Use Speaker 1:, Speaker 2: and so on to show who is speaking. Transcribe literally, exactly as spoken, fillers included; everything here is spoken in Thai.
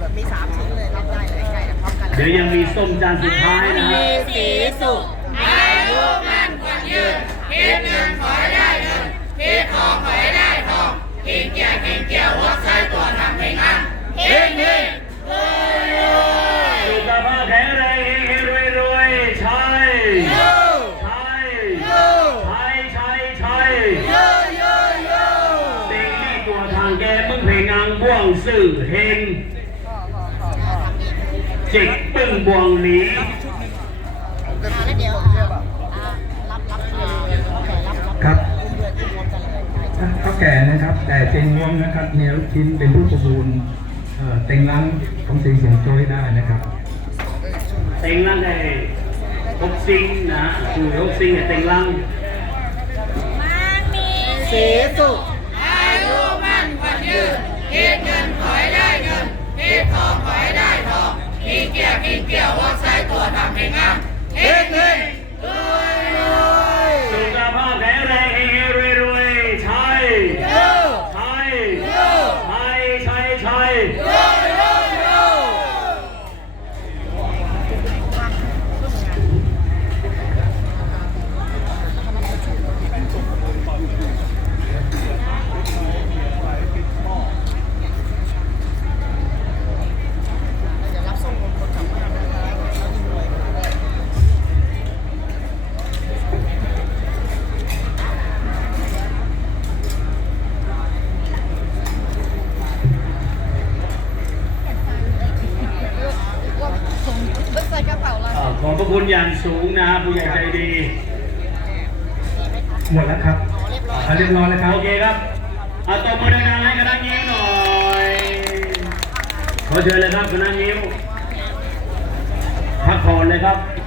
Speaker 1: มีสามชิ้นเลยรับได้เลยใกล้ๆพร้อมกัน
Speaker 2: เดี๋ยวยังมีส้มจานสุดท้ายนะฮะ
Speaker 1: สีสุขอายุมั่นขวัญยืนคิดเงินขอให้ได้เงินคิดทองขอให้ได้ทองกินเกี่ยวกินเกี่ยววัดใช้ตัวทำให้งานเฮงเฮงรวยรวย
Speaker 2: สุขภาพแข็งแรงเฮงรวยรวยใช่ใช่ใช่ใช่ใช่สิ่งที่ตัวทางแกมึงเพลงนางบ่วงสื่อเฮงจิกปึ้งบวงหลี
Speaker 1: แล้วเดี๋ยวรับรับรับรับ
Speaker 3: ครับ
Speaker 1: ด้วยรวมกันเลย
Speaker 3: เขาแก่นะครับ แต่เต็งรวมนะครับเฮียลูกชิ้นเป็นผู้ประมูลเอ่อเต็งลังของสีเสียงโจ้ยได้นะครับ
Speaker 2: เต็งลังได้หกซิงนะคือหกซิงเนี่ยเต็งลัง
Speaker 1: สีสุขอายุมั่นขวัญยืนคิดเงินขอให้ได้เงินคิดทองขอให้ได้ทองกินเกี่ยวกินเกี่ยววัดใช้ตัวทำให้งามเฮงเฮงรวยรวย
Speaker 2: สุขภาพแข็งแรงเฮงรวยรวยใช่ใช่ใช่ใช่ใช่
Speaker 1: ใส่กระเป๋าเรา
Speaker 2: อ่าขอบพระคุณอย่างสูงนะผู้ใหญ่ใจดี
Speaker 3: หมดแล้วครับ
Speaker 1: เรียบร้อย
Speaker 3: อ่าเรียบร้อยแล้วครับ
Speaker 2: โอเคครับเอาตบมือดังๆให้คณะยิ้มหน่อยขอเชิญเลยครับคณะยิ้มพักผ่อนเลยครับ